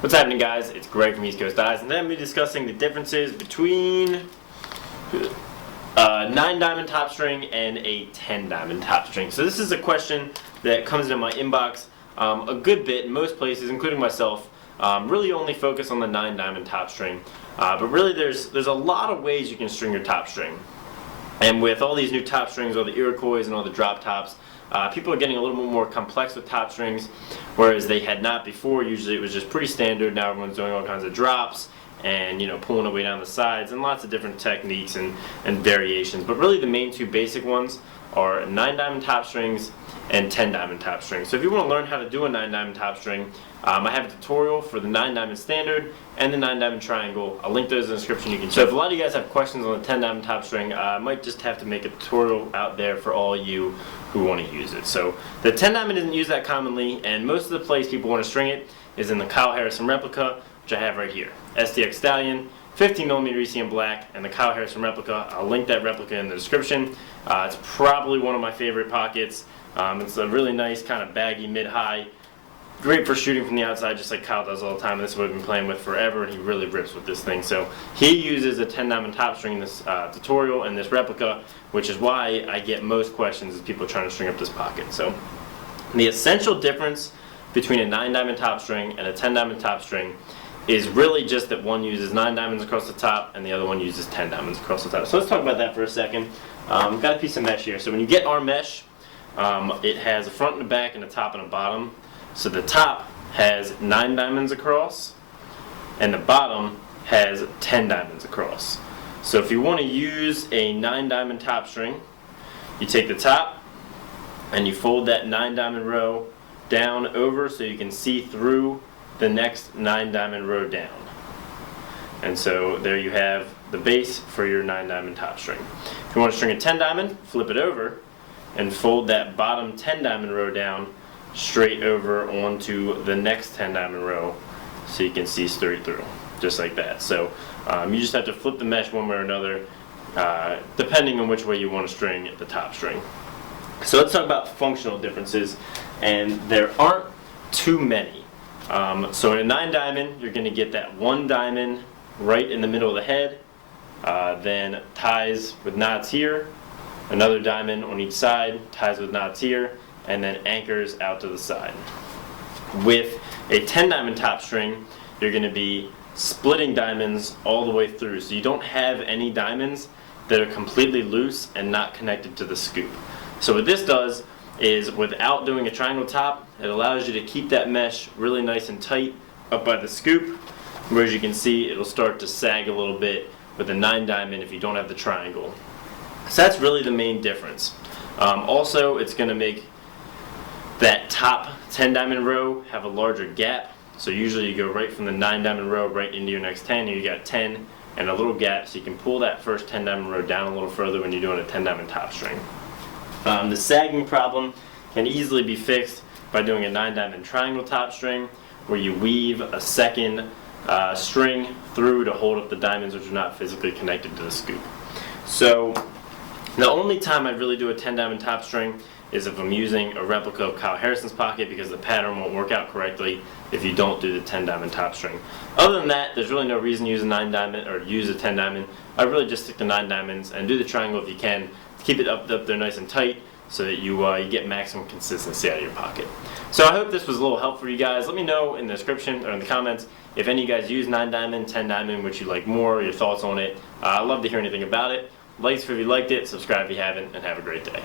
What's happening, guys? It's Greg from East Coast Eyes, and then we'll be discussing the differences between a 9-diamond top string and a 10-diamond top string. So this is a question that comes into my inbox a good bit in most places, including myself. Really only focus on the 9-diamond top string, but really there's a lot of ways you can string your top string. And with all these new top strings, all the Iroquois and all the drop tops, people are getting a little bit more complex with top strings, whereas they had not before. Usually it was just pretty standard. Now everyone's doing all kinds of drops and pulling away down the sides and lots of different techniques and variations. But really the main two basic ones are 9-diamond top strings and 10-diamond top strings. So if you want to learn how to do a 9-diamond top string, I have a tutorial for the 9-diamond standard and the 9-diamond triangle. I'll link those in the description. You can check. So if a lot of you guys have questions on the 10-diamond top string, I might just have to make a tutorial out there for all you who want to use it. So the 10-diamond isn't used that commonly, and most of the place people want to string it is in the Kyle Harrison replica, which I have right here. STX Stallion, 15mm ECM black, and the Kyle Harrison replica. I'll link that replica in the description. It's probably one of my favorite pockets. It's a really nice kind of baggy mid-high. Great for shooting from the outside, just like Kyle does all the time. This is what we've been playing with forever, and he really rips with this thing. So he uses a 10-diamond top string in this tutorial and this replica, which is why I get most questions as people trying to string up this pocket. So the essential difference between a 9-diamond top string and a 10-diamond top string is really just that one uses 9 diamonds across the top and the other one uses 10 diamonds across the top. So let's talk about that for a second. Got a piece of mesh here. So when you get our mesh, it has a front and a back and a top and a bottom. So the top has 9 diamonds across and the bottom has 10 diamonds across. So if you want to use a 9-diamond top string, you take the top and you fold that 9-diamond row down over so you can see through the next 9-diamond row down. And so there you have the base for your 9-diamond top string. If you want to string a 10-diamond, flip it over and fold that bottom 10-diamond row down straight over onto the next 10-diamond row so you can see straight through, just like that. So you just have to flip the mesh one way or another depending on which way you want to string the top string. So let's talk about functional differences, and there aren't too many. So in a 9-diamond, you're going to get that 1 diamond right in the middle of the head, then ties with knots here, another diamond on each side, ties with knots here, and then anchors out to the side. With a 10-diamond top string, you're going to be splitting diamonds all the way through. So you don't have any diamonds that are completely loose and not connected to the scoop. So what this does is, without doing a triangle top, it allows you to keep that mesh really nice and tight up by the scoop, whereas you can see it'll start to sag a little bit with a 9-diamond if you don't have the triangle. So that's really the main difference. Also, it's going to make that top 10-diamond row have a larger gap. So usually you go right from the 9-diamond row right into your next 10, and you got 10 and a little gap, so you can pull that first 10-diamond row down a little further when you're doing a 10-diamond top string. The sagging problem can easily be fixed by doing a 9-diamond triangle top string, where you weave a second string through to hold up the diamonds which are not physically connected to the scoop. So the only time I really do a 10-diamond top string is if I'm using a replica of Kyle Harrison's pocket, because the pattern won't work out correctly if you don't do the 10-diamond top string. Other than that, there's really no reason to use a 9-diamond or use a 10-diamond. I really just stick to 9 diamonds and do the triangle if you can. Keep it up there nice and tight so that you get maximum consistency out of your pocket. So I hope this was a little help for you guys. Let me know in the description or in the comments if any of you guys use 9-diamond, 10-diamond, which you like more, your thoughts on it. I'd love to hear anything about it. Likes if you liked it, subscribe if you haven't, and have a great day.